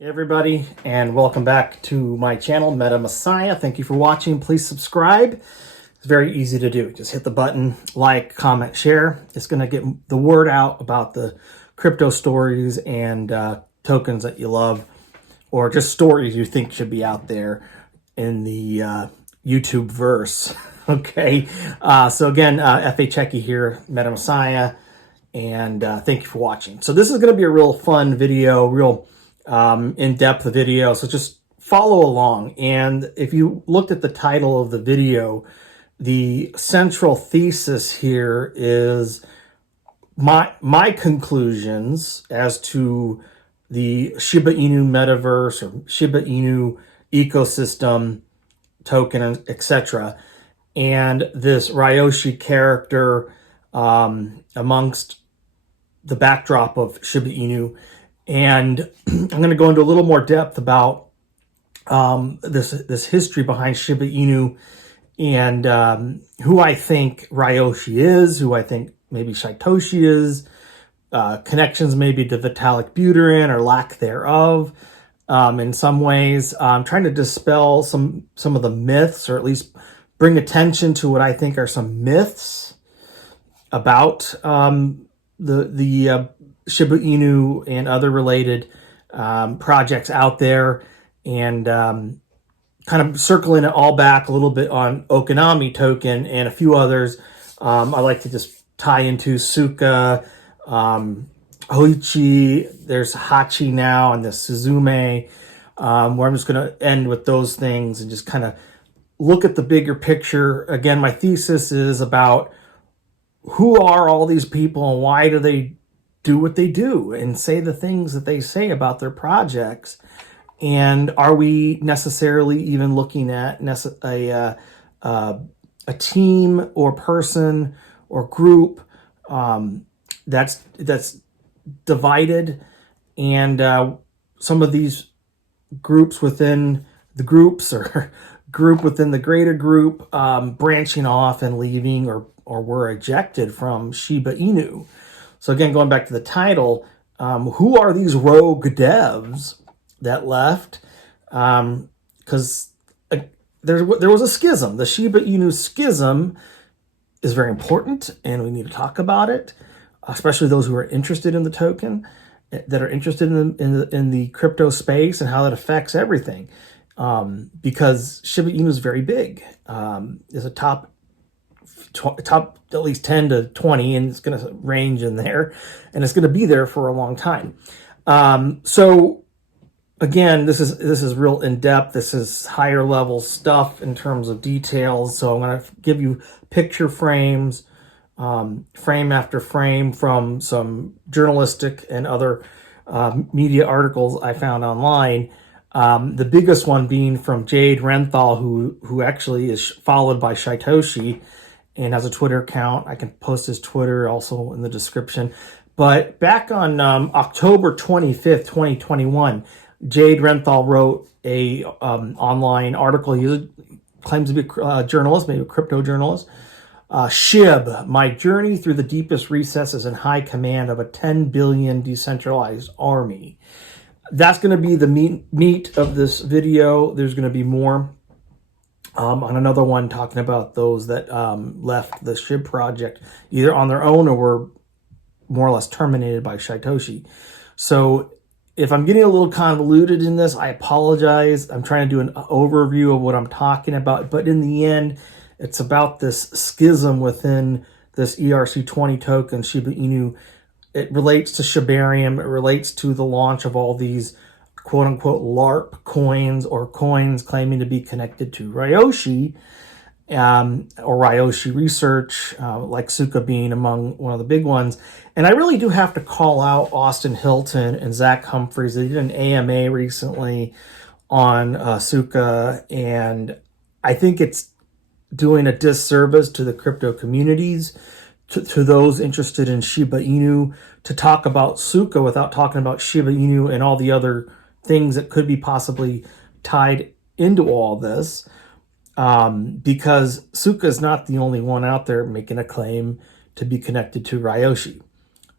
Hey everybody, and welcome back to my channel, Meta Messiah. Thank you for watching. Please subscribe. It's very easy to do. Just hit the button, like, comment, share. It's going to get the word out about the crypto stories and tokens that you love, or just stories you think should be out there in the YouTube verse. Okay, so again, F.A. Chekki here, Meta Messiah, and thank you for watching. So this is going to be a real fun video, real in-depth video, so just follow along. And if you looked at the title of the video, the central thesis here is my conclusions as to the Shiba Inu metaverse or Shiba Inu ecosystem, token, etc., and this Ryoshi character amongst the backdrop of Shiba Inu. And I'm going to go into a little more depth about this history behind Shiba Inu and who I think Ryoshi is, who I think maybe Shytoshi is, connections maybe to Vitalik Buterin or lack thereof. In some ways, I'm trying to dispel some of the myths, or at least bring attention to what I think are some myths about the Shiba Inu and other related projects out there, and kind of circling it all back a little bit on Okinami token and a few others. I like to just tie into Suka, Hoichi, there's Hachi now, and the Suzume, where I'm just going to end with those things and just kind of look at the bigger picture. Again, my thesis is about who are all these people and why do they do what they do and say the things that they say about their projects, and are we necessarily even looking at a team or person or group that's divided, and some of these groups within the groups or group within the greater group branching off and leaving or were ejected from Shiba Inu. So again, going back to the title, who are these rogue devs that left? Because there was a schism. The Shiba Inu schism is very important, and we need to talk about it, especially those who are interested in the token, that are interested in the crypto space and how it affects everything. Because Shiba Inu is very big. It's a top at least 10 to 20, and it's going to range in there, and it's going to be there for a long time. So again, this is real in-depth. This is higher level stuff in terms of details. So I'm going to give you picture frames, frame after frame, from some journalistic and other media articles I found online. The biggest one being from Jade Renthal, who actually is followed by Shytoshi and has a Twitter account. I can post his Twitter also in the description. But back on October 25th, 2021, Jade Renthal wrote a online article. He claims to be a journalist, maybe a crypto journalist. Shib, my journey through the deepest recesses and high command of a 10 billion decentralized army. That's going to be the meat of this video. There's going to be more on another one talking about those that left the Shib project either on their own or were more or less terminated by Shytoshi. So if I'm getting a little convoluted in this, I apologize. I'm trying to do an overview of what I'm talking about, but in the end, it's about this schism within this ERC20 token, Shiba Inu. It relates to Shibarium. It relates to the launch of all these quote-unquote LARP coins, or coins claiming to be connected to Ryoshi, or Ryoshi research, like Suka being among one of the big ones. And I really do have to call out Austin Hilton and Zach Humphreys. They did an AMA recently on Suka, and I think it's doing a disservice to the crypto communities, to those interested in Shiba Inu, to talk about Suka without talking about Shiba Inu and all the other things that could be possibly tied into all this, because Suka is not the only one out there making a claim to be connected to Ryoshi.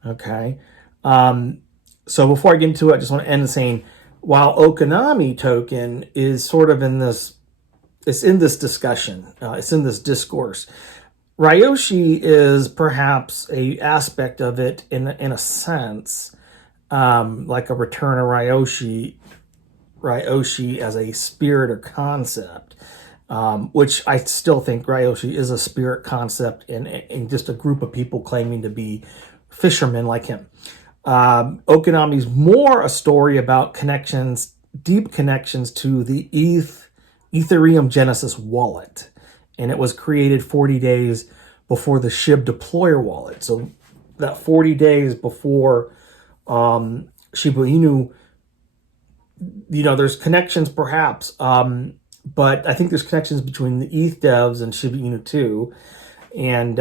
Okay, so before I get into it, I just want to end saying while Okinami token is sort of in this, it's in this discussion, it's in this discourse. Ryoshi is perhaps a aspect of it in a sense, like a return of Ryoshi as a spirit or concept, which I still think Ryoshi is a spirit concept in just a group of people claiming to be fishermen like him. Okinami's more a story about connections, deep connections to the Ethereum Genesis wallet. And it was created 40 days before the Shib deployer wallet. So that 40 days before Shiba Inu, there's connections perhaps, but I think there's connections between the ETH devs and Shiba Inu too. And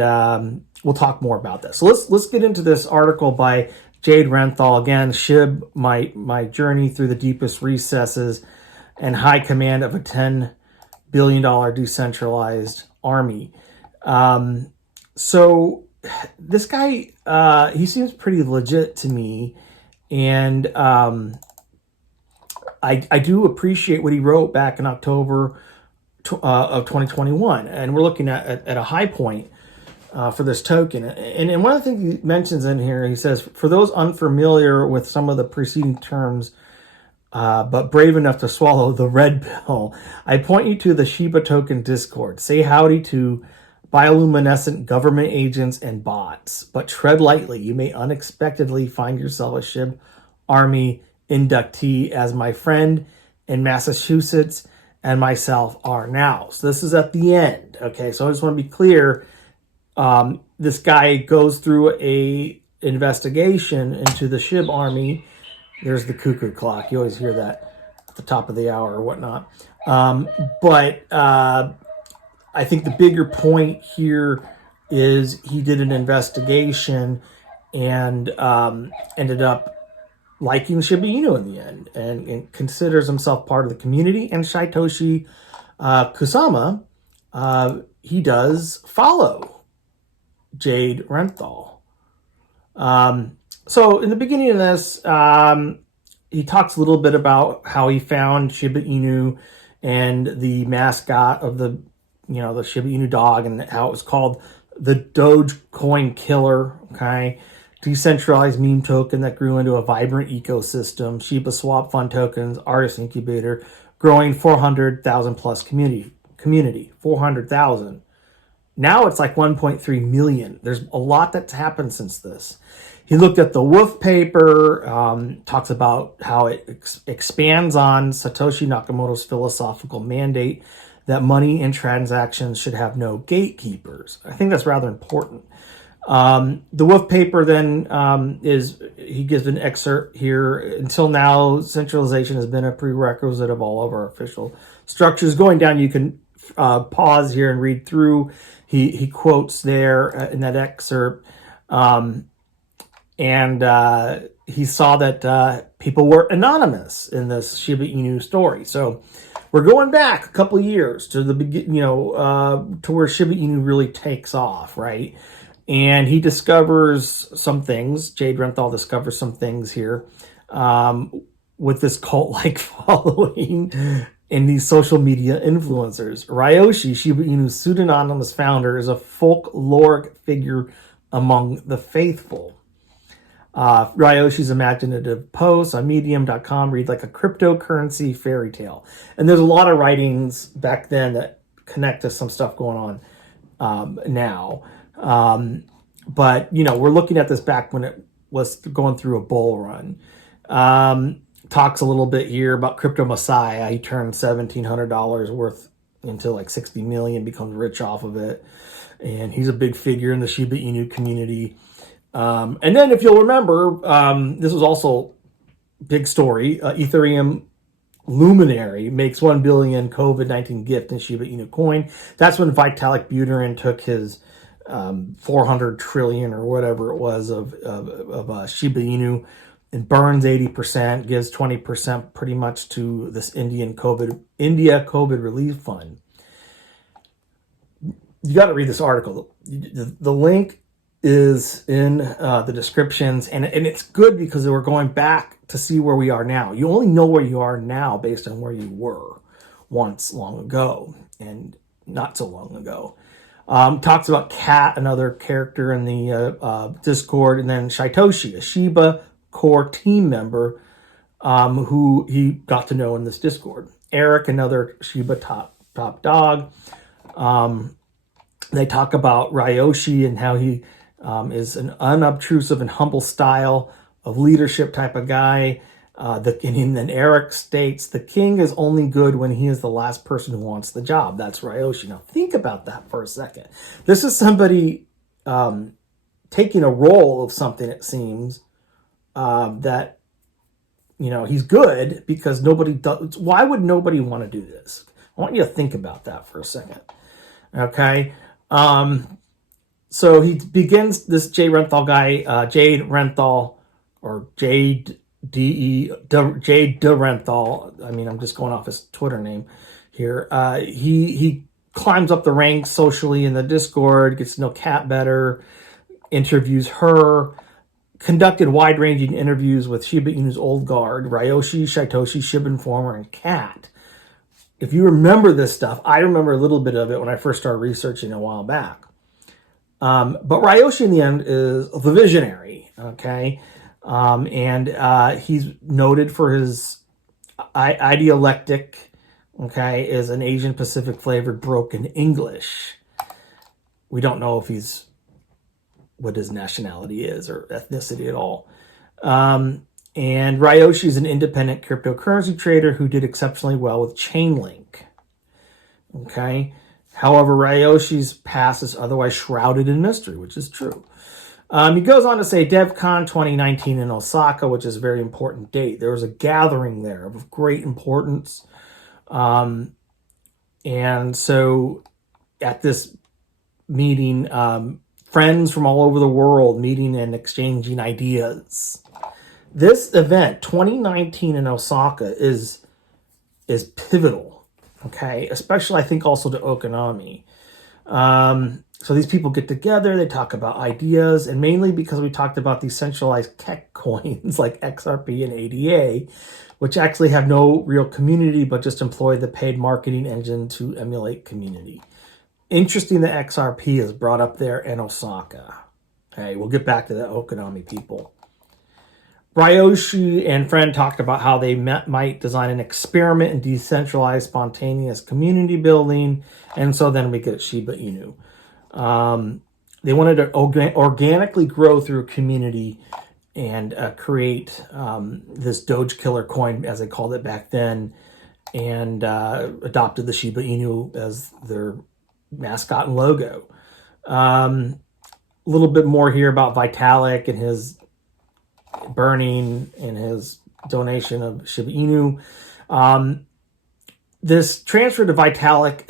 we'll talk more about this. So let's get into this article by Jade Renthal. Again, Shib, my journey through the deepest recesses and high command of a $10 billion decentralized army. So this guy, he seems pretty legit to me. And I do appreciate what he wrote back in October of 2021. And we're looking at a high point for this token. And one of the things he mentions in here, he says, for those unfamiliar with some of the preceding terms, but brave enough to swallow the red pill, I point you to the Shiba token Discord. Say howdy to bioluminescent government agents and bots, but tread lightly. You may unexpectedly find yourself a Shib army inductee, as my friend in Massachusetts and myself are now. So this is at the end. Okay, so I just want to be clear. This guy goes through a investigation into the Shib army. There's the cuckoo clock. You always hear that at the top of the hour or whatnot. But I think the bigger point here is he did an investigation and ended up liking Shiba Inu in the end, and considers himself part of the community. And Shytoshi Kusama, he does follow Jade Renthal. So in the beginning of this, he talks a little bit about how he found Shiba Inu and the mascot of the Shiba Inu dog, and how it was called the Dogecoin Killer. Okay. Decentralized meme token that grew into a vibrant ecosystem. Shiba Swap Fund tokens, artist incubator, growing 400,000 plus community, 400,000. Now it's like 1.3 million. There's a lot that's happened since this. He looked at the Wolf paper, talks about how it expands on Satoshi Nakamoto's philosophical mandate that money and transactions should have no gatekeepers. I think that's rather important. The Wolf paper then he gives an excerpt here. Until now, centralization has been a prerequisite of all of our official structures. Going down, you can pause here and read through. He quotes there in that excerpt. And he saw that people were anonymous in this Shiba Inu story. So we're going back a couple of years to the beginning, to where Shiba Inu really takes off, right? And he discovers some things. Jade Renthal discovers some things here with this cult-like following and these social media influencers. Ryoshi, Shiba Inu's pseudonymous founder, is a folkloric figure among the faithful. Ryoshi's imaginative posts on medium.com read like a cryptocurrency fairy tale. And there's a lot of writings back then that connect to some stuff going on now. But we're looking at this back when it was going through a bull run. Talks a little bit here about Crypto Messiah. He turned $1,700 worth into like 60 million, becomes rich off of it. And he's a big figure in the Shiba Inu community. And then if you'll remember, this was also big story. Ethereum luminary makes 1 billion COVID-19 gift in Shiba Inu coin. That's when Vitalik Buterin took his 400 trillion or whatever it was of Shiba Inu and burns 80%, gives 20% pretty much to this India COVID relief fund. You got to read this article. The link is in the descriptions, and it's good because we're going back to see where we are now. You only know where you are now based on where you were once long ago and not so long ago. Talks about Kat, another character in the Discord, and then Shytoshi, a Shiba core team member who he got to know in this Discord. Eric, another Shiba top dog. They talk about Ryoshi and how he is an unobtrusive and humble style of leadership type of guy. And then Eric states, the king is only good when he is the last person who wants the job. That's Ryoshi. Now think about that for a second. This is somebody taking a role of something, it seems, that, he's good because nobody does. Why would nobody want to do this? I want you to think about that for a second. Okay. So he begins, this Jade Renthal, or Jade Renthal. I mean, I'm just going off his Twitter name here. He climbs up the ranks socially in the Discord, gets to know Kat better, interviews her, conducted wide-ranging interviews with Shiba Inu's old guard, Ryoshi, Shytoshi, Shib Informer, and Kat. If you remember this stuff, I remember a little bit of it when I first started researching a while back. But Ryoshi in the end is the visionary, okay? And he's noted for his idealectic, okay, is an Asian Pacific flavored broken English. We don't know if what his nationality is or ethnicity at all. And Ryoshi is an independent cryptocurrency trader who did exceptionally well with Chainlink. Okay. However, Ryoshi's past is otherwise shrouded in mystery, which is true. He goes on to say DevCon 2019 in Osaka, which is a very important date. There was a gathering there of great importance. And so at this meeting, friends from all over the world meeting and exchanging ideas. This event, 2019 in Osaka, is pivotal, okay? Especially, I think, also to Okinami. So these people get together, they talk about ideas, and mainly because we talked about these centralized Kek coins like XRP and ADA, which actually have no real community, but just employ the paid marketing engine to emulate community. Interesting that XRP is brought up there in Osaka. Okay, we'll get back to the Okinami people. Ryoshi and friend talked about how they might design an experiment in decentralized, spontaneous community building, and so then we get Shiba Inu. They wanted to organically grow through a community and create this Doge Killer coin, as they called it back then, and adopted the Shiba Inu as their mascot and logo. A little bit more here about Vitalik and his burning and his donation of Shiba Inu. This transfer to Vitalik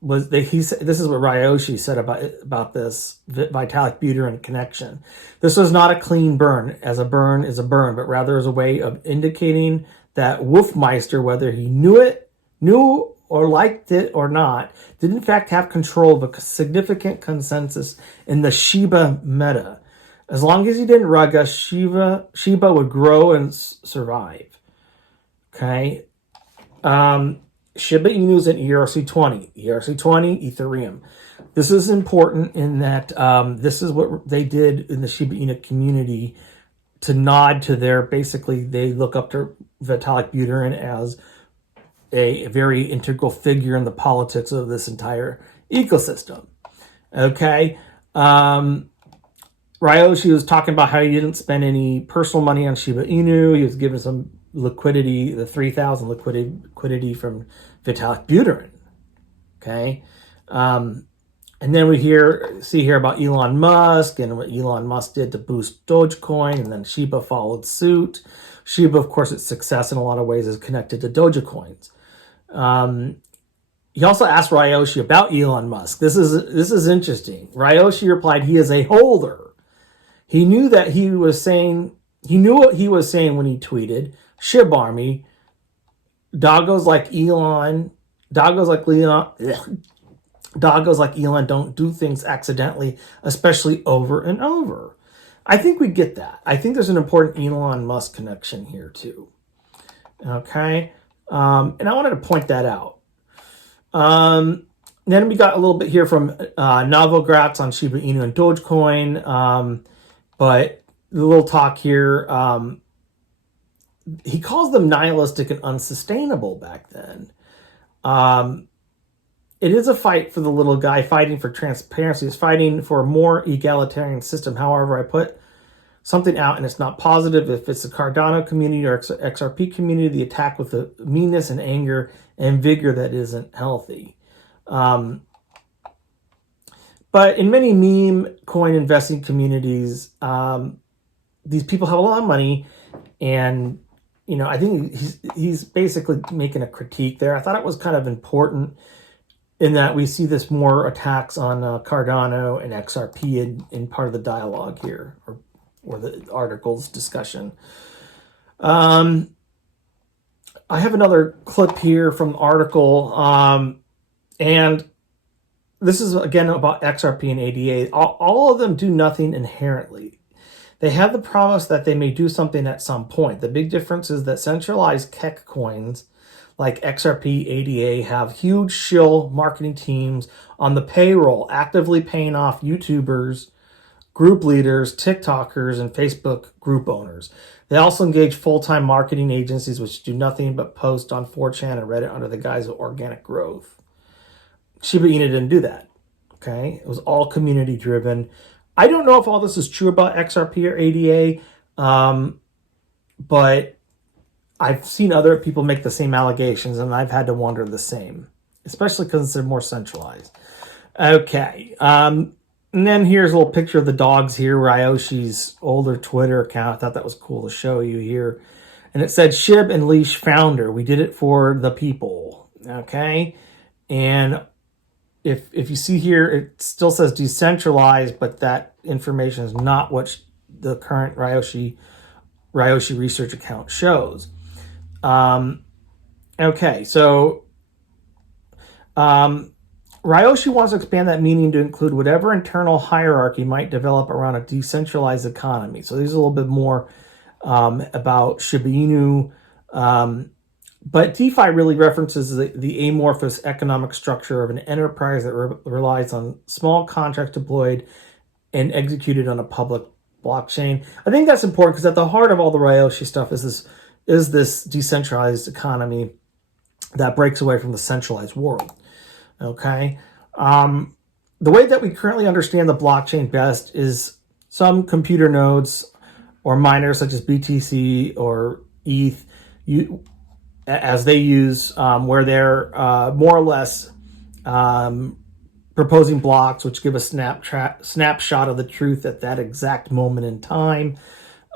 this is what Ryoshi said about this Vitalik Buterin connection. This was not a clean burn, as a burn is a burn, but rather as a way of indicating that Wolfmeister, whether he knew or liked it or not, did in fact have control of a significant consensus in the Shiba meta. As long as he didn't rug us, Shiba would grow and survive. Okay? Shiba Inu's in ERC20. ERC20, Ethereum. This is important in that this is what they did in the Shiba Inu community to nod to their, basically, they look up to Vitalik Buterin as a very integral figure in the politics of this entire ecosystem. Okay? Ryoshi was talking about how he didn't spend any personal money on Shiba Inu. He was given some liquidity, the 3,000 liquidity from Vitalik Buterin. Okay? And then we see here about Elon Musk and what Elon Musk did to boost Dogecoin, and then Shiba followed suit. Shiba, of course, its success in a lot of ways is connected to Dogecoins. He also asked Ryoshi about Elon Musk. This is interesting. Ryoshi replied, he is a holder. He knew what he was saying when he tweeted, Shib Army, doggos like Leon, Doggos like Elon don't do things accidentally, especially over and over. I think we get that. I think there's an important Elon Musk connection here too. Okay, and I wanted to point that out. Then we got a little bit here from Novogratz on Shiba Inu and Dogecoin, but the little talk here, he calls them nihilistic and unsustainable back then. It is a fight for the little guy fighting for transparency. He's fighting for a more egalitarian system. However, I put something out and it's not positive. If it's the Cardano community or XRP community, the attack with the meanness and anger and vigor that isn't healthy. But in many meme coin investing communities, these people have a lot of money, and I think he's basically making a critique there. I thought it was kind of important in that we see this more attacks on Cardano and XRP in part of the dialogue here, or the article's discussion. I have another clip here from the article, and this is again about XRP and ADA. All of them do nothing inherently. They have the promise that they may do something at some point. The big difference is that centralized Keck coins like XRP, ADA have huge shill marketing teams on the payroll, actively paying off YouTubers, group leaders, TikTokers, and Facebook group owners. They also engage full-time marketing agencies which do nothing but post on 4chan and Reddit under the guise of organic growth. Shiba Inu didn't do that. Okay, it was all community driven. I don't know if all this is true about XRP or ADA, but I've seen other people make the same allegations, and I've had to wonder the same, especially because they're more centralized. Okay, and then here's a little picture of the dogs here, Ryoshi's older Twitter account. I thought that was cool to show you here. And it said, Shib and Leash founder, we did it for the people. Okay, and if you see here, it still says decentralized, but that information is not what the current Ryoshi research account shows. Okay, so Ryoshi wants to expand that meaning to include whatever internal hierarchy might develop around a decentralized economy. So there's a little bit more about Shiba Inu, but DeFi really references the amorphous economic structure of an enterprise that relies on small contracts deployed and executed on a public blockchain. I think that's important because at the heart of all the Ryoshi stuff is this decentralized economy that breaks away from the centralized world. Okay, the way that we currently understand the blockchain best is some computer nodes or miners such as BTC or ETH, as they use, where they're more or less proposing blocks which give a snapshot of the truth at that exact moment in time.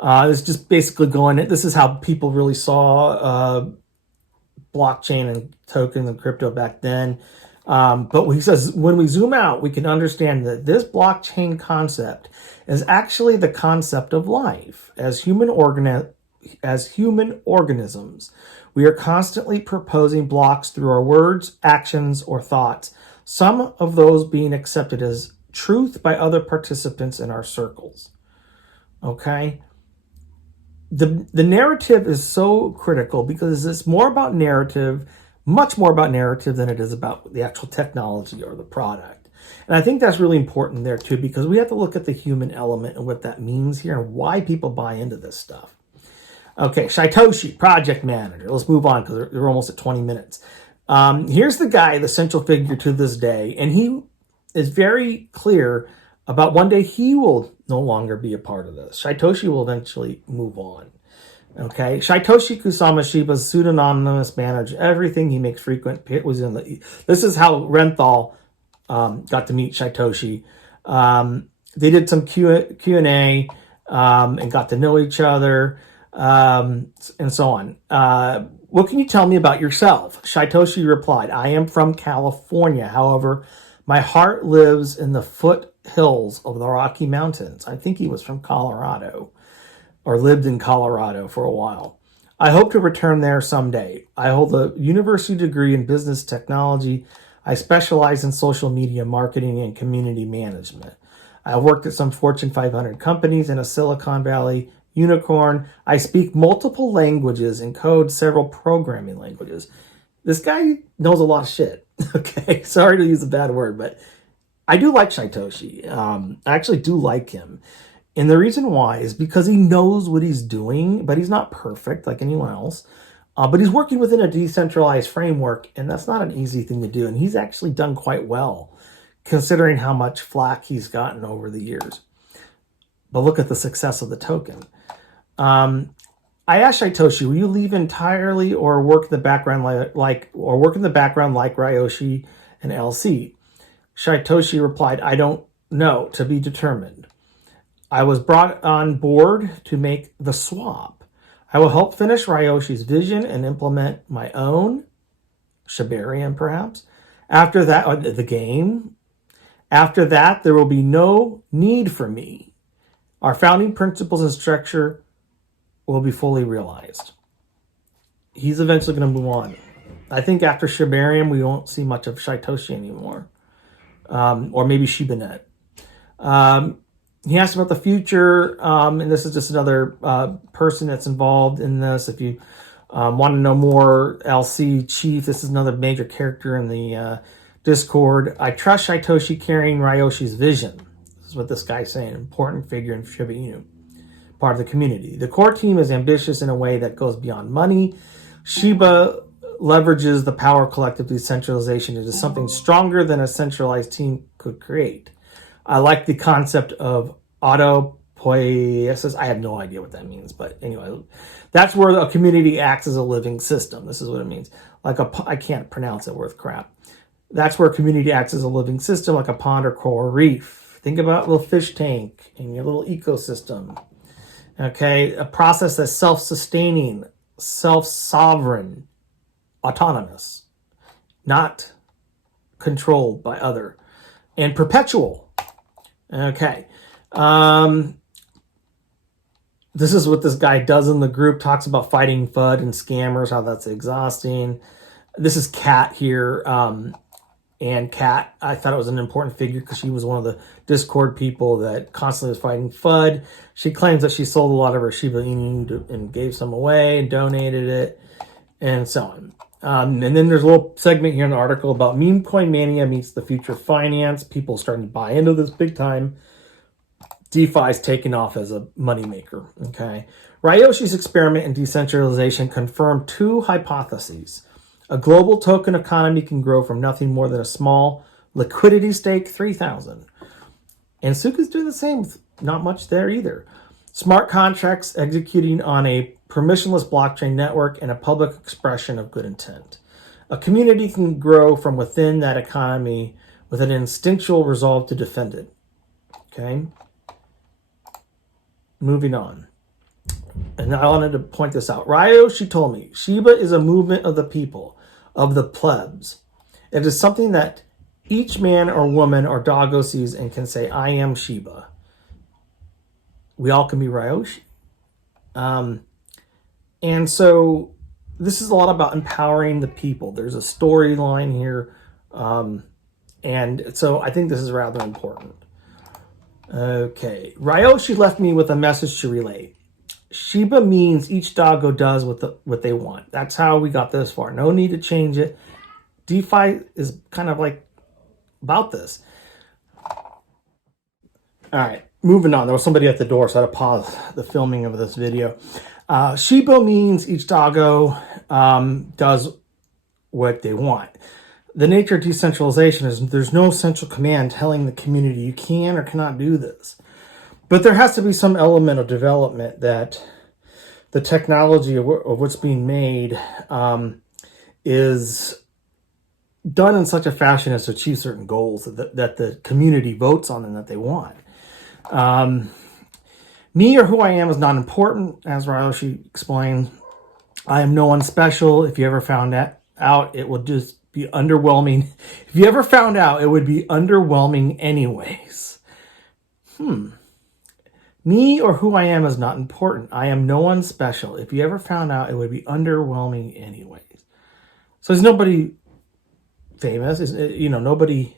It's just basically this is how people really saw blockchain and tokens and crypto back then. But he says, when we zoom out, we can understand that this blockchain concept is actually the concept of life. As human organisms, we are constantly proposing blocks through our words, actions, or thoughts, some of those being accepted as truth by other participants in our circles. Okay? The narrative is so critical because it's more about narrative, much more about narrative than it is about the actual technology or the product. And I think that's really important there too, because we have to look at the human element and what that means here and why people buy into this stuff. Okay, Shytoshi, project manager. Let's move on because we're almost at 20 minutes. Here's the guy, the central figure to this day, and he is very clear about one day he will no longer be a part of this. Shytoshi will eventually move on. Okay, Shytoshi Kusama Shiba's pseudonymous manager. Everything he makes frequent. This is how Renthal got to meet Shytoshi. They did some Q&A and got to know each other and so on. What can you tell me about yourself? Shytoshi replied, I am from California. However, my heart lives in the foothills of the Rocky Mountains. I think he was from Colorado or lived in Colorado for a while. I hope to return there someday. I hold a university degree in business technology. I specialize in social media marketing and community management. I worked at some Fortune 500 companies in a Silicon Valley unicorn. I speak multiple languages and code several programming languages. This guy knows a lot of shit. Okay, sorry to use a bad word, but I do like Shytoshi. I actually do like him. And the reason why is because he knows what he's doing, but he's not perfect like anyone else. But he's working within a decentralized framework, and that's not an easy thing to do. And he's actually done quite well, considering how much flack he's gotten over the years. But look at the success of the token. I asked Shytoshi, will you leave entirely or work in the background like Ryoshi and LC? Shytoshi replied, I don't know, to be determined. I was brought on board to make the swap. I will help finish Ryoshi's vision and implement my own, Shibarium perhaps. After that, the game. After that, there will be no need for me. Our founding principles and structure will be fully realized. He's eventually going to move on. I think after Shibarium, we won't see much of Shytoshi anymore. Or maybe Shibanet. He asked about the future, and this is just another person that's involved in this. If you want to know more, LC Chief, this is another major character in the Discord. I trust Shytoshi carrying Ryoshi's vision. This is what this guy's saying. Important figure in Shiba Inu, part of the community. The core team is ambitious in a way that goes beyond money. Shiba leverages the power of collective decentralization into something stronger than a centralized team could create. I like the concept of autopoiesis. I have no idea what that means, but anyway, that's where a community acts as a living system. This is what it means. I can't pronounce it worth crap. That's where a community acts as a living system, like a pond or coral reef. Think about a little fish tank in your little ecosystem. Okay, a process that's self-sustaining, self-sovereign, autonomous, not controlled by other, and perpetual. Okay. This is what this guy does in the group. Talks about fighting FUD and scammers, how that's exhausting. This is Kat here. And Kat, I thought it was an important figure because she was one of the Discord people that constantly was fighting FUD. She claims that she sold a lot of her Shiba Inu and gave some away and donated it and so on. And then there's a little segment here in the article about meme coin mania meets the future of finance. People starting to buy into this big time. DeFi is taking off as a moneymaker. Okay. Ryoshi's experiment in decentralization confirmed two hypotheses. A global token economy can grow from nothing more than a small liquidity stake, 3,000. And Suka's doing the same. Not much there either. Smart contracts executing on a permissionless blockchain network and a public expression of good intent. A community can grow from within that economy with an instinctual resolve to defend it. Okay? Moving on. And I wanted to point this out. Ryoshi told me, Shiba is a movement of the people, of the plebs. It is something that each man or woman or doggo sees and can say, I am Shiba. We all can be Ryoshi. And so this is a lot about empowering the people. There's a storyline here. And so I think this is rather important. Okay. Ryoshi left me with a message to relay. Shiba means each doggo does what they want. That's how we got this far. No need to change it. DeFi is kind of like about this. All right. Moving on. There was somebody at the door, so I had to pause the filming of this video. Shiba means each doggo does what they want. The nature of decentralization is there's no central command telling the community you can or cannot do this. But there has to be some element of development that the technology of what's being made is done in such a fashion as to achieve certain goals that the community votes on and that they want. Me or who I am is not important, as Ryoshi explained. I am no one special. If you ever found that out, it would just be underwhelming. If you ever found out, it would be underwhelming anyways. Me or who I am is not important. I am no one special. If you ever found out, it would be underwhelming anyways. So there's nobody famous. Nobody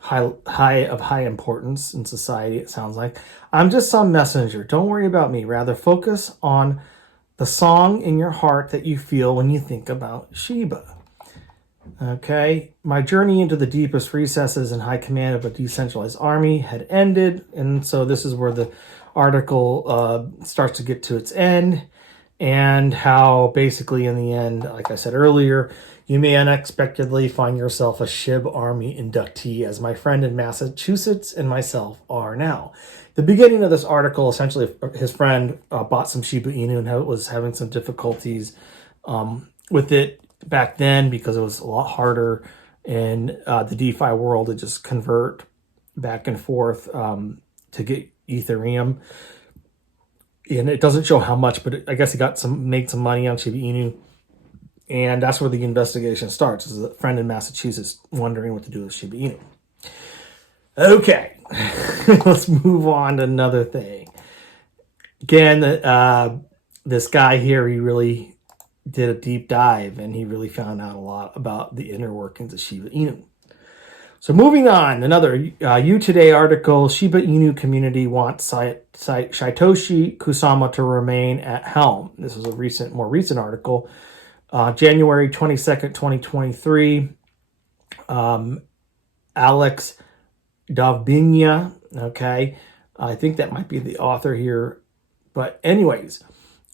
high importance in society, it sounds like. I'm just some messenger. Don't worry about me. Rather, focus on the song in your heart that you feel when you think about Shiba. Okay, my journey into the deepest recesses and high command of a decentralized army had ended, and so this is where the article starts to get to its end, and how basically in the end, like I said earlier, you may unexpectedly find yourself a Shib Army inductee, as my friend in Massachusetts and myself are now. The beginning of this article, essentially, his friend bought some Shiba Inu and was having some difficulties with it back then because it was a lot harder in the DeFi world to just convert back and forth to get Ethereum. And it doesn't show how much, but I guess he made some money on Shiba Inu. And that's where the investigation starts, is a friend in Massachusetts wondering what to do with Shiba Inu. Okay, let's move on to another thing. Again, this guy here, he really did a deep dive, and he really found out a lot about the inner workings of Shiba Inu. So moving on, another U.Today article, Shiba Inu community wants Shytoshi Kusama to remain at helm. This is a more recent article. January 22nd, 2023. Alex Davbinya, okay? I think that might be the author here. But anyways,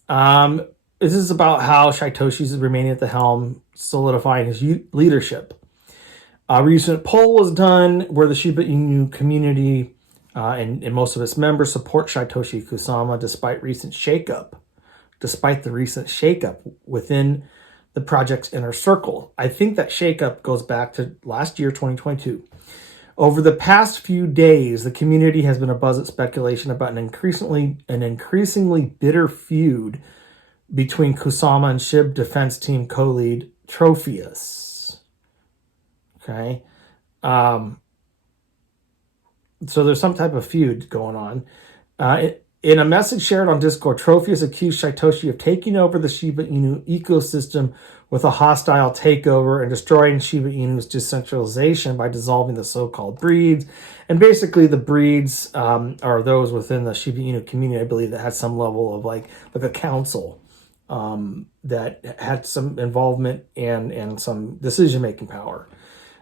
this is about how Shytoshi's remaining at the helm, solidifying his leadership. A recent poll was done where the Shiba Inu community and most of its members support Shytoshi Kusama despite the recent shakeup within the project's inner circle. I think that shakeup goes back to last year, 2022. Over the past few days, the community has been abuzz at speculation about an increasingly bitter feud between Kusama and Shib defense team co-lead Trophius. Okay. So there's some type of feud going on. In a message shared on Discord, Trophius accused Shytoshi of taking over the Shiba Inu ecosystem with a hostile takeover and destroying Shiba Inu's decentralization by dissolving the so-called breeds. And basically the breeds are those within the Shiba Inu community, I believe, that had some level of like a council that had some involvement and some decision-making power.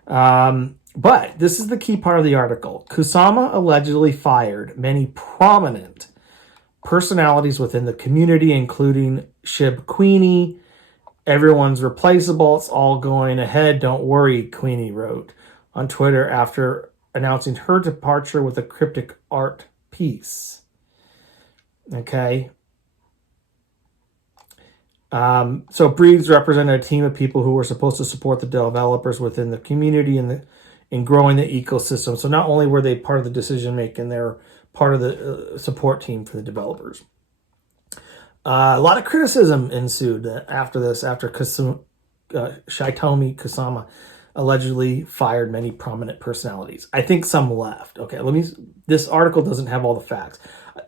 But this is the key part of the article. Kusama allegedly fired many prominent personalities within the community, including Shib Queenie. Everyone's replaceable. It's all going ahead. Don't worry, Queenie wrote on Twitter after announcing her departure with a cryptic art piece. Okay. So Breeds represented a team of people who were supposed to support the developers within the community in growing the ecosystem. So not only were they part of the decision making, they're part of the support team for the developers. A lot of criticism ensued after this, after Shytoshi Kusama allegedly fired many prominent personalities. I think some left. Okay, this article doesn't have all the facts.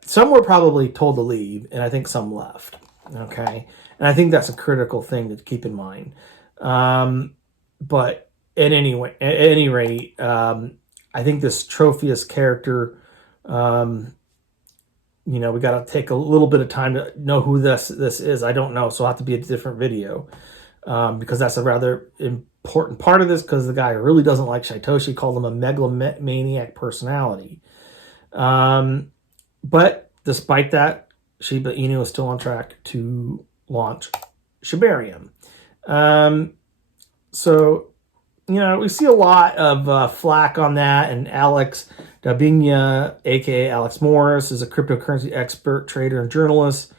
Some were probably told to leave, and I think some left. Okay, and I think that's a critical thing to keep in mind. But at any rate, I think this Trophius character, we got to take a little bit of time to know who this is. I don't know, so it'll have to be a different video because that's a rather important part of this, because the guy really doesn't like Shytoshi, called him a megalomaniac personality. But despite that, Shiba Inu is still on track to launch Shibarium. So, we see a lot of flack on that, and Alex Dabinya, aka Alex Morris, is a cryptocurrency expert, trader, and journalist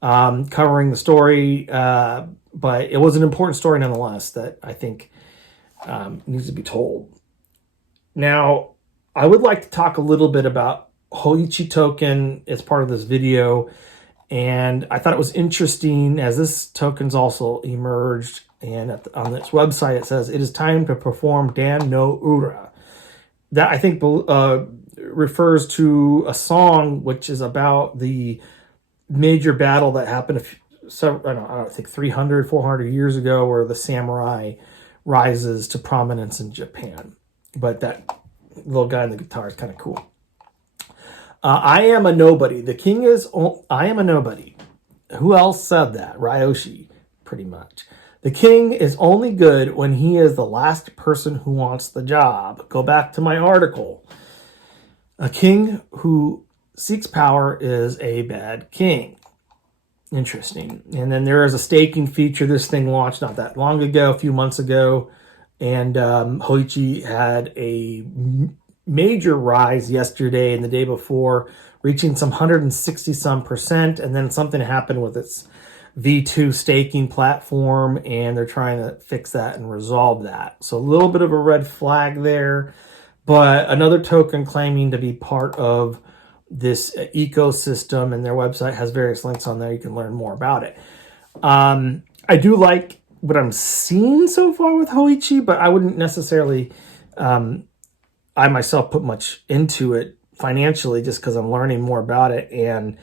covering the story. But it was an important story nonetheless that I think needs to be told. Now, I would like to talk a little bit about Hoichi token as part of this video. And I thought it was interesting as this token's also emerged. And on its website, it says, it is time to perform Dan no Ura. That, I think, refers to a song which is about the major battle that happened, I think 300, 400 years ago, where the samurai rises to prominence in Japan. But that little guy on the guitar is kind of cool. I am a nobody. The king is... I am a nobody. Who else said that? Ryoshi, pretty much. The king is only good when he is the last person who wants the job. Go back to my article. A king who seeks power is a bad king. Interesting. And then there is a staking feature. This thing launched not that long ago, a few months ago. And Hoichi had a major rise yesterday and the day before, reaching some 160% and then something happened with its V2 staking platform, and they're trying to fix that and resolve that. So a little bit of a red flag there, but another token claiming to be part of this ecosystem, and their website has various links on there. You can learn more about it. I do like what I'm seeing so far with Hoichi, but I wouldn't necessarily... I myself put much into it financially just because I'm learning more about it, and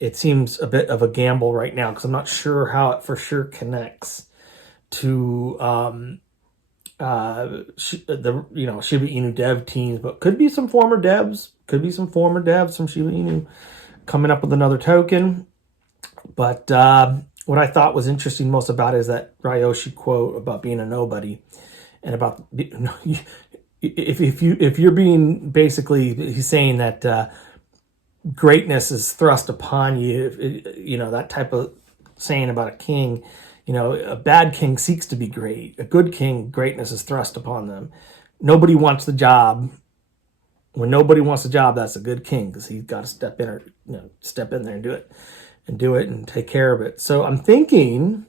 it seems a bit of a gamble right now because I'm not sure how it for sure connects to the Shiba Inu dev teams, but could be some former devs, from Shiba Inu coming up with another token. But what I thought was interesting most about it is that Ryoshi quote about being a nobody, and about if you're being, basically he's saying that greatness is thrust upon you, that type of saying about a king. A bad king seeks to be great. A good king, greatness is thrust upon them. Nobody wants the job. When nobody wants the job, that's a good king, because he's got to step in there and do it and take care of it. So I'm thinking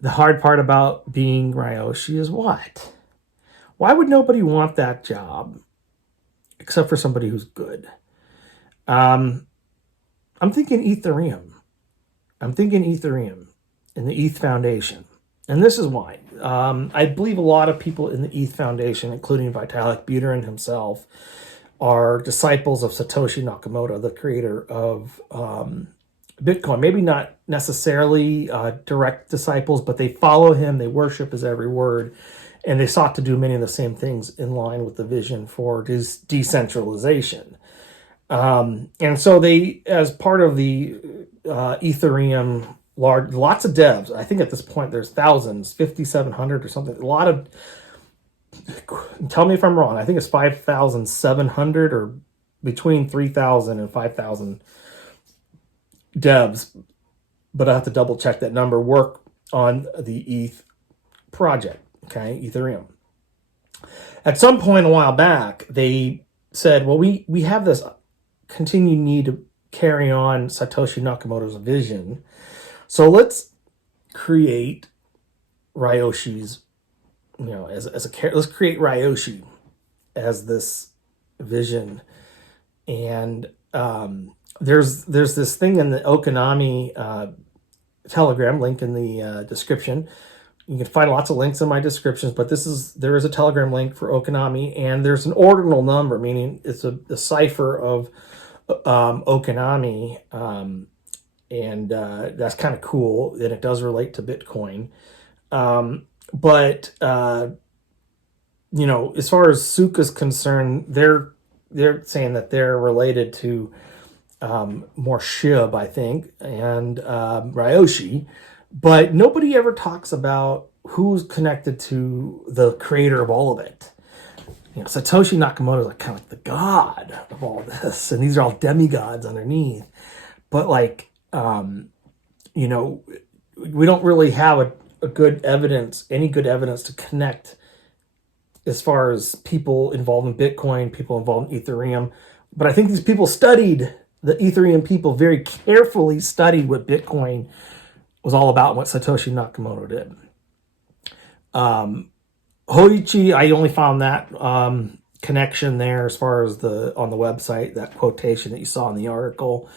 the hard part about being Ryoshi is what? Why would nobody want that job except for somebody who's good? I'm thinking Ethereum. I'm thinking Ethereum and the ETH Foundation. And this is why. I believe a lot of people in the ETH Foundation, including Vitalik Buterin himself, are disciples of Satoshi Nakamoto, the creator of Bitcoin. Maybe not necessarily direct disciples, but they follow him. They worship his every word. And they sought to do many of the same things in line with the vision for decentralization. And so they, as part of the Ethereum, lots of devs, I think at this point there's thousands, 5,700 or something, a lot of, tell me if I'm wrong, I think it's 5,700 or between 3,000 and 5,000 devs, but I have to double check that number, work on the ETH project. Okay, Ethereum. At some point a while back, they said, well, we have this continued need to carry on Satoshi Nakamoto's vision. So let's create Ryoshi's, let's create Ryoshi as this vision. And there's this thing in the Okinami Telegram, link in the description. You can find lots of links in my descriptions, but there is a Telegram link for Okinami, and there's an ordinal number, meaning it's a cipher of Okinami, and that's kind of cool, and it does relate to Bitcoin. But as far as Suka is concerned, they're saying that they're related to more Shib, I think, and Ryoshi. But nobody ever talks about who's connected to the creator of all of it. Satoshi Nakamoto is like kind of like the god of all this, and these are all demigods underneath. But we don't really have any good evidence to connect as far as people involved in Bitcoin, people involved in Ethereum. But I think these people the Ethereum people very carefully studied what Bitcoin was all about, what Satoshi Nakamoto did. Hoichi, I only found that connection there as far as on the website, that quotation that you saw in the article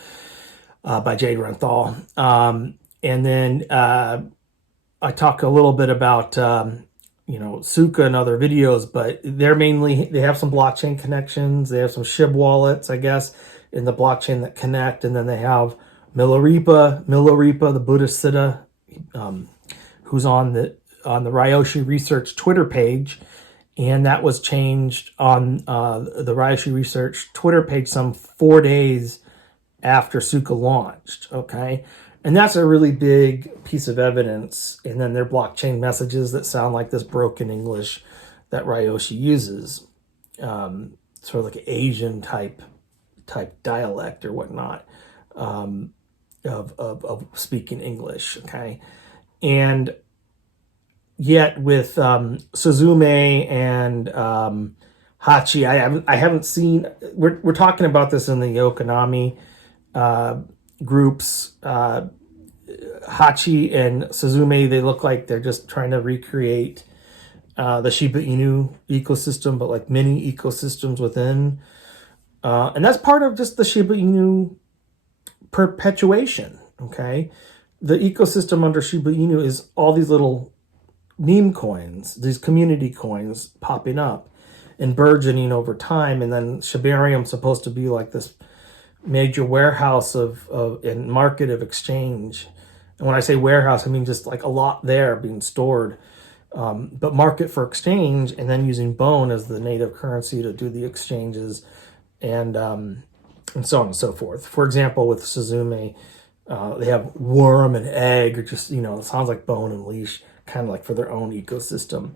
by Jade Renthal. And then I talk a little bit about Suka and other videos, but they have some blockchain connections. They have some Shib wallets, I guess, in the blockchain that connect, and then they have Milarepa, the Buddhist Siddha, who's on the on the Ryoshi Research Twitter page, and that was changed on the Ryoshi Research Twitter page some 4 days after Suka launched, okay? And that's a really big piece of evidence. And then their blockchain messages that sound like this broken English that Ryoshi uses, sort of like an Asian type dialect or whatnot, of speaking English, okay? And yet with Suzume and Hachi, I haven't seen. We're talking about this in the Okinami groups. Hachi and Suzume, they look like they're just trying to recreate the Shiba Inu ecosystem, but like mini ecosystems within. And that's part of just the Shiba Inu perpetuation, okay? The ecosystem under Shiba Inu is all these little meme coins, these community coins popping up and burgeoning over time. And then Shibarium is supposed to be like this major warehouse and market of exchange. And when I say warehouse, I mean just like a lot there being stored, but market for exchange, and then using bone as the native currency to do the exchanges, and so on and so forth. For example, with Suzume, they have worm and egg, or just, it sounds like bone and leash, kind of like for their own ecosystem.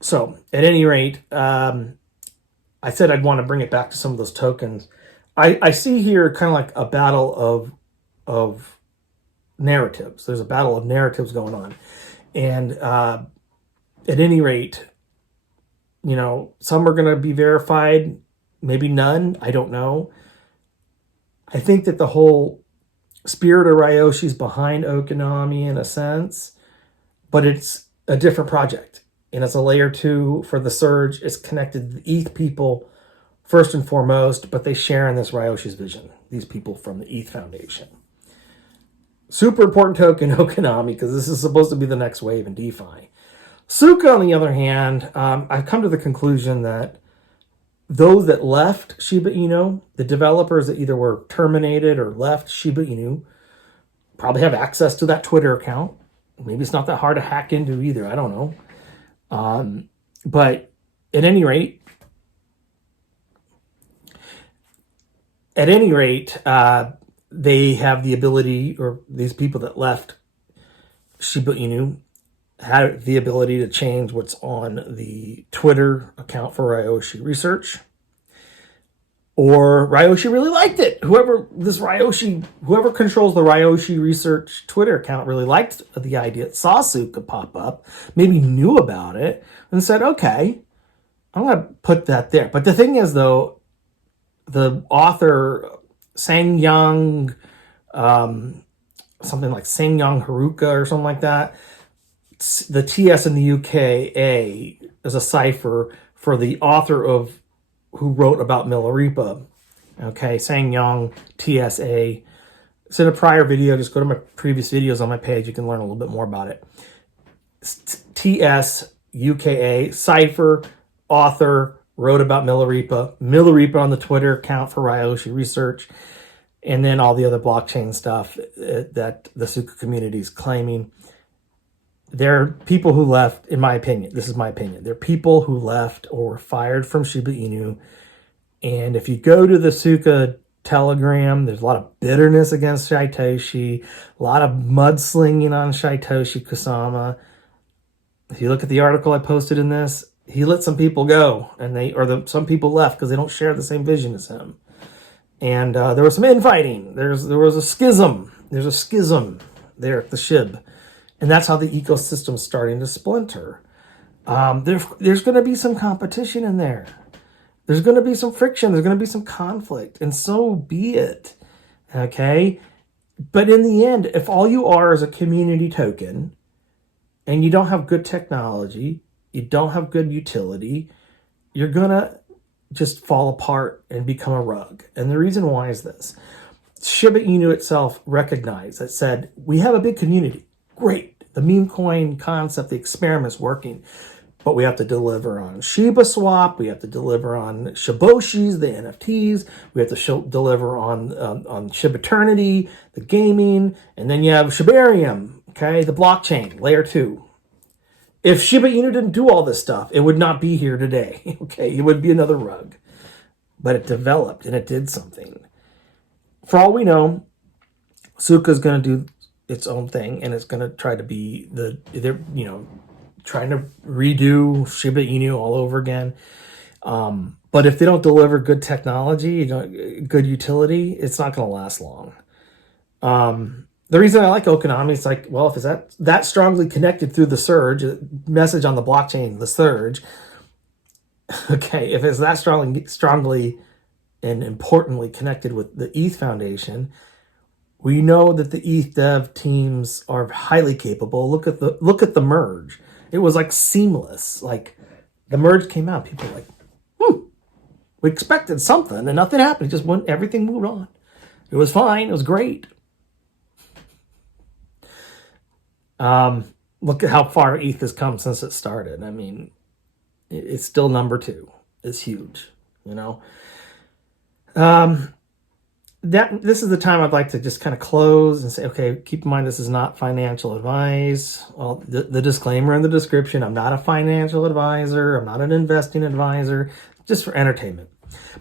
So at any rate, I said I'd want to bring it back to some of those tokens. I see here kind of like a battle of narratives. There's a battle of narratives going on. And at any rate, some are going to be verified, maybe none. I don't know. I think that the whole spirit of Ryoshi is behind Okinami in a sense, but it's a different project. And it's a layer 2 for the surge. It's connected to the ETH people first and foremost, but they share in this Ryoshi's vision, these people from the ETH Foundation. Super important token, Okinami, because this is supposed to be the next wave in DeFi. Suka, on the other hand, I've come to the conclusion that those that left Shiba Inu, the developers that either were terminated or left Shiba Inu, probably have access to that Twitter account. Maybe it's not that hard to hack into either. I don't know. But at any rate, they have the ability, or these people that left Shiba Inu had the ability to change what's on the Twitter account for Ryoshi Research. Or Ryoshi really liked it. Whoever controls the Ryoshi Research Twitter account really liked the idea. Saw Suka pop up, maybe knew about it, and said, okay, I'm going to put that there. But the thing is, though, the author, Sangyang, something like Sangyang Haruka or something like that, the TS in the U.K.A. is a cipher for the author of who wrote about Milarepa. Okay, Sangyang TSA. It's in a prior video. Just go to my previous videos on my page. You can learn a little bit more about it. TS UKA, cipher, author, wrote about Milarepa. Milarepa on the Twitter account for Ryoshi Research. And then all the other blockchain stuff that the Suka community is claiming. There are people who left, in my opinion, this is my opinion, there are people who left or were fired from Shiba Inu. And if you go to the Suka Telegram, there's a lot of bitterness against Shytoshi, a lot of mudslinging on Shytoshi Kusama. If you look at the article I posted in this, he let some people go, and some people left because they don't share the same vision as him. And there was some infighting. There was a schism. There's a schism there at the Shib. And that's how the ecosystem's starting to splinter. There's going to be some competition in there. There's going to be some friction. There's going to be some conflict. And so be it. Okay? But in the end, if all you are is a community token, and you don't have good technology, you don't have good utility, you're going to just fall apart and become a rug. And the reason why is this. Shiba Inu itself recognized that, said, we have a big community. Great. The meme coin concept, the experiment's working. But we have to deliver on Shiba Swap. We have to deliver on Shiboshis, the NFTs. We have to deliver on Shib Eternity, the gaming. And then you have Shibarium Okay, the blockchain, layer 2. If Shiba Inu didn't do all this stuff, it would not be here today. Okay, it would be another rug. But it developed and it did something. For all we know, Suka is going to do its own thing, and it's going to try to be trying to redo Shiba Inu all over again. But if they don't deliver good technology, good utility, it's not going to last long. The reason I like Okinami is like, well, if it's that strongly connected through the surge, message on the blockchain, the surge, okay, if it's that strongly and importantly connected with the ETH Foundation, we know that the ETH dev teams are highly capable. Look at the merge. It was like seamless. Like the merge came out, people were like, we expected something and nothing happened. It just went, everything moved on. It was fine. It was great. Look at how far ETH has come since it started. I mean, it's still number 2. It's huge, This is the time I'd like to just kind of close and say, okay, keep in mind this is not financial advice. Well, the disclaimer in the description, I'm not a financial advisor. I'm not an investing advisor, just for entertainment.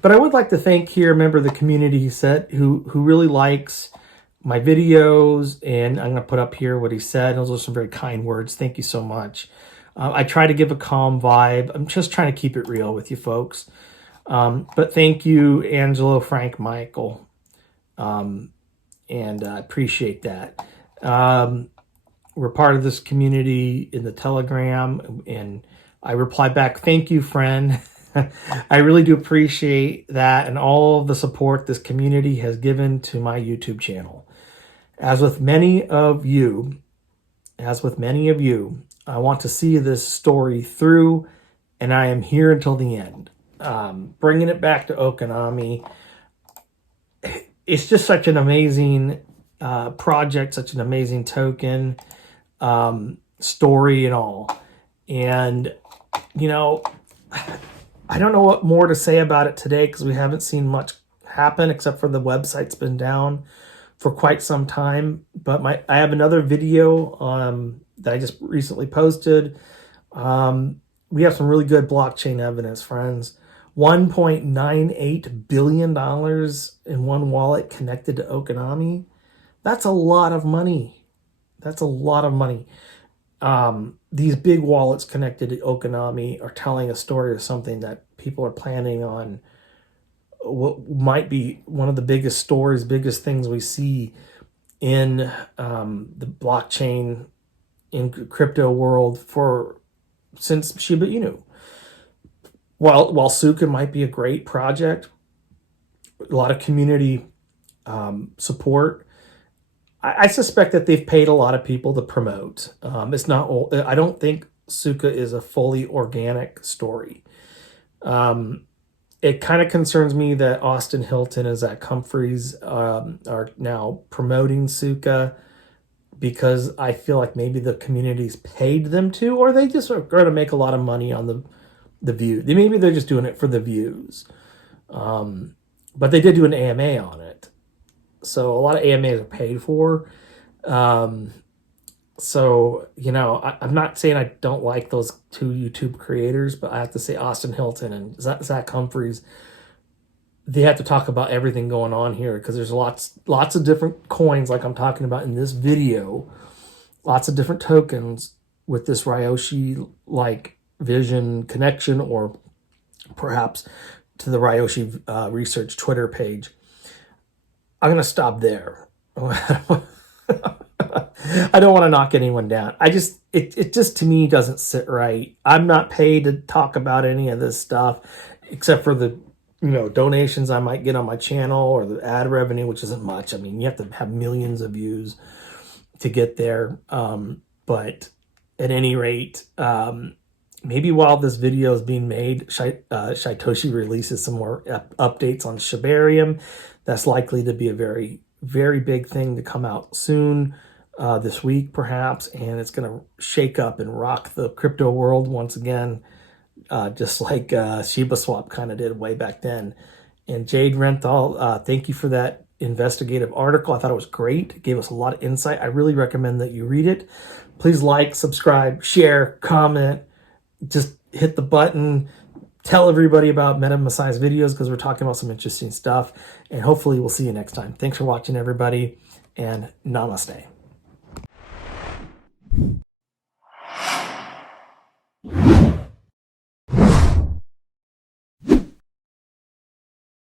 But I would like to thank here a member of the community who really likes my videos, and I'm going to put up here what he said. Those are some very kind words. Thank you so much. I try to give a calm vibe. I'm just trying to keep it real with you folks. But thank you, Angelo, Frank, Michael. And I appreciate that. We're part of this community in the Telegram, and I reply back, thank you, friend. I really do appreciate that and all the support this community has given to my YouTube channel. As with many of you, I want to see this story through, and I am here until the end. Bringing it back to Okinami, it's just such an amazing project, such an amazing token, story and all. And, I don't know what more to say about it today because we haven't seen much happen except for the website's been down for quite some time. But I have another video that I just recently posted. We have some really good blockchain evidence, friends. $1.98 billion in one wallet connected to Okinami. That's a lot of money. These big wallets connected to Okinami are telling a story of something that people are planning on, what might be one of the biggest stories, biggest things we see in the blockchain, in crypto world since Shiba Inu. While Suka might be a great project, a lot of community support, I suspect that they've paid a lot of people to promote. It's not. I don't think Suka is a fully organic story. It kind of concerns me that Austin Hilton and Zach Humphreys are now promoting Suka because I feel like maybe the community's paid them to, or they just are going to make a lot of money on the view. Maybe they're just doing it for the views. But they did do an AMA on it. So a lot of AMAs are paid for. So, I'm not saying I don't like those two YouTube creators, but I have to say Austin Hilton and Zach Humphreys, they have to talk about everything going on here because there's lots of different coins like I'm talking about in this video. Lots of different tokens with this Ryoshi-like vision connection, or perhaps to the Ryoshi Research Twitter page. I'm going to stop there. I don't want to knock anyone down. It just to me doesn't sit right. I'm not paid to talk about any of this stuff except for the donations I might get on my channel or the ad revenue, which isn't much. I mean, you have to have millions of views to get there. But at any rate, maybe while this video is being made, Shytoshi releases some more updates on Shibarium. That's likely to be a very, very big thing to come out soon, this week perhaps, and it's going to shake up and rock the crypto world once again, just like Shiba Swap kind of did way back then. And Jade Renthal, thank you for that investigative article. I thought it was great. It gave us a lot of insight. I really recommend that you read it. Please like, subscribe, share, comment, just hit the button. Tell everybody about Madame Masai's videos because we're talking about some interesting stuff. And hopefully we'll see you next time. Thanks for watching, everybody, and namaste.